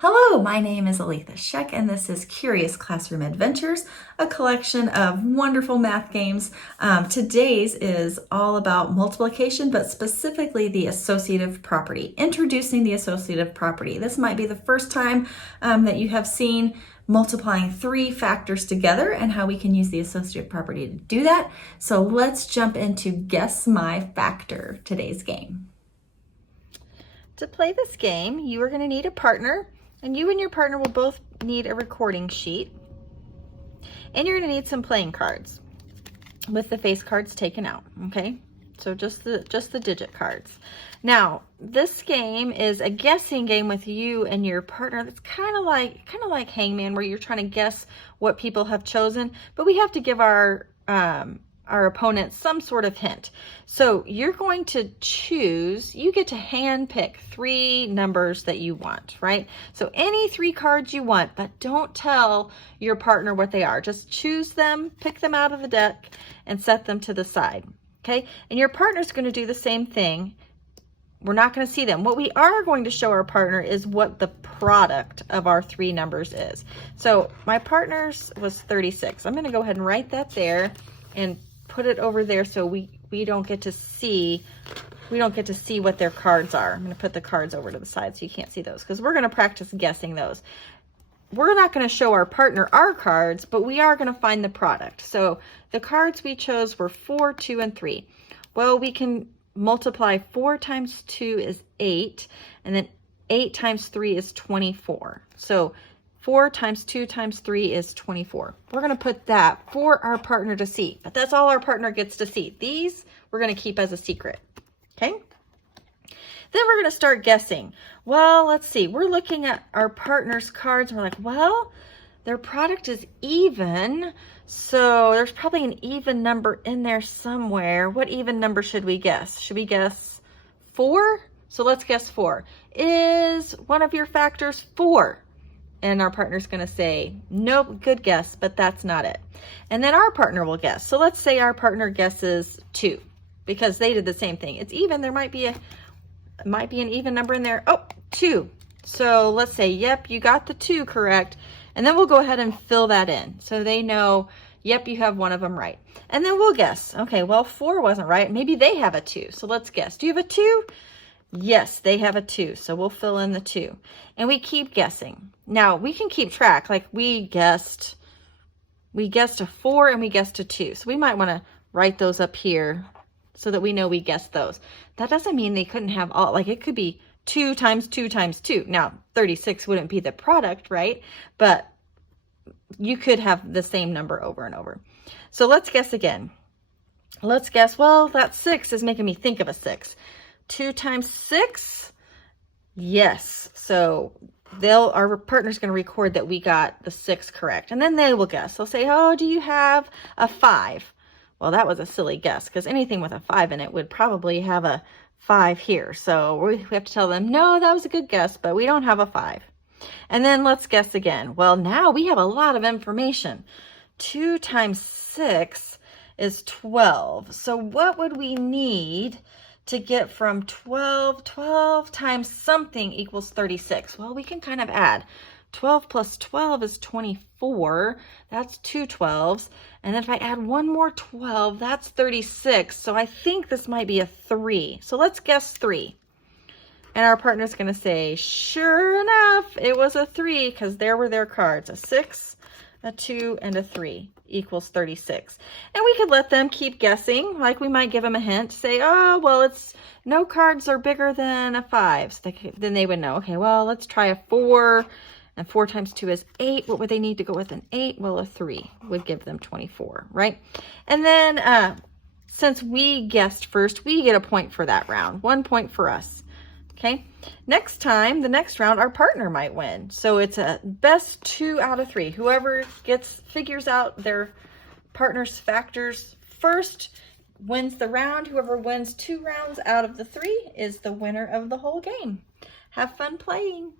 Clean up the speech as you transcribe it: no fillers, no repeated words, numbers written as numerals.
Hello, my name is Aletha Sheck, and this is Curious Classroom Adventures, a collection of wonderful math games. Today's is all about multiplication, but specifically the associative property, introducing the associative property. This might be the first time that you have seen multiplying three factors together and how we can use the associative property to do that. So let's jump into Guess My Factor, today's game. To play this game, you are going to need a partner. And you and your partner will both need a recording sheet. And you're going to need some playing cards with the face cards taken out, okay? So just the digit cards. Now, this game is a guessing game with you and your partner. That's kind of like Hangman, where you're trying to guess what people have chosen, but we have to give our opponent some sort of hint. So you're going to choose, you get to hand pick three numbers that you want, right? So any three cards you want, but don't tell your partner what they are. Just choose them, pick them out of the deck, and set them to the side, okay? And your partner's going to do the same thing. We're not going to see them. What we are going to show our partner is what the product of our three numbers is. So my partner's was 36. I'm going to go ahead and write that there and put it over there so we don't get to see what their cards are. I'm going to put the cards over to the side so you can't see those, because we're going to practice guessing those. We're not going to show our partner our cards, but we are going to find the product. So the cards we chose were 4, 2, and 3. Well, we can multiply 4 times 2 is 8, and then 8 times 3 is 24. So 4 times 2 times 3 is 24. We're going to put that for our partner to see, but that's all our partner gets to see. These we're going to keep as a secret, okay? Then we're going to start guessing. Well, let's see. We're looking at our partner's cards, and we're like, well, their product is even, so there's probably an even number in there somewhere. What even number should we guess? Should we guess 4? So let's guess 4. Is one of your factors 4? And our partner's going to say, nope, good guess, but that's not it. And then our partner will guess. So let's say our partner guesses 2, because they did the same thing. It's even. There might be an even number in there. Oh, 2. So let's say, yep, you got the 2 correct. And then we'll go ahead and fill that in. So they know, yep, you have one of them right. And then we'll guess. Okay, well, 4 wasn't right. Maybe they have a 2. So let's guess. Do you have a 2? Yes, they have a 2, so we'll fill in the 2. And we keep guessing. Now, we can keep track. Like we guessed a 4 and we guessed a 2. So we might want to write those up here so that we know we guessed those. That doesn't mean they couldn't have all, like it could be 2 times 2 times 2. Now, 36 wouldn't be the product, right? But you could have the same number over and over. So let's guess again. Let's guess, well, that 6 is making me think of a 6. 2 times 6? Yes. So our partner's going to record that we got the 6 correct. And then they will guess. They'll say, oh, do you have a 5? Well, that was a silly guess, because anything with a 5 in it would probably have a 5 here. So we have to tell them, no, that was a good guess, but we don't have a 5. And then let's guess again. Well, now we have a lot of information. 2 times 6 is 12. So what would we need to get from 12 times something equals 36? Well, we can kind of add. 12 plus 12 is 24. That's 2 12s. And then if I add one more 12, that's 36. So I think this might be a 3. So let's guess 3. And our partner's going to say, sure enough, it was a 3, because there were their cards. A 6, a 2, and a 3 equals 36. And we could let them keep guessing. Like we might give them a hint, say, oh, well, it's no cards are bigger than a 5. So then they would know, okay, well, let's try a 4. And 4 times 2 is 8. What would they need to go with an 8? Well, a 3 would give them 24, right? And then since we guessed first, we get a point for that round. 1 point for us. Okay, next time, the next round, our partner might win. So it's a best 2 out of 3. Whoever figures out their partner's factors first wins the round. Whoever wins 2 rounds out of the 3 is the winner of the whole game. Have fun playing.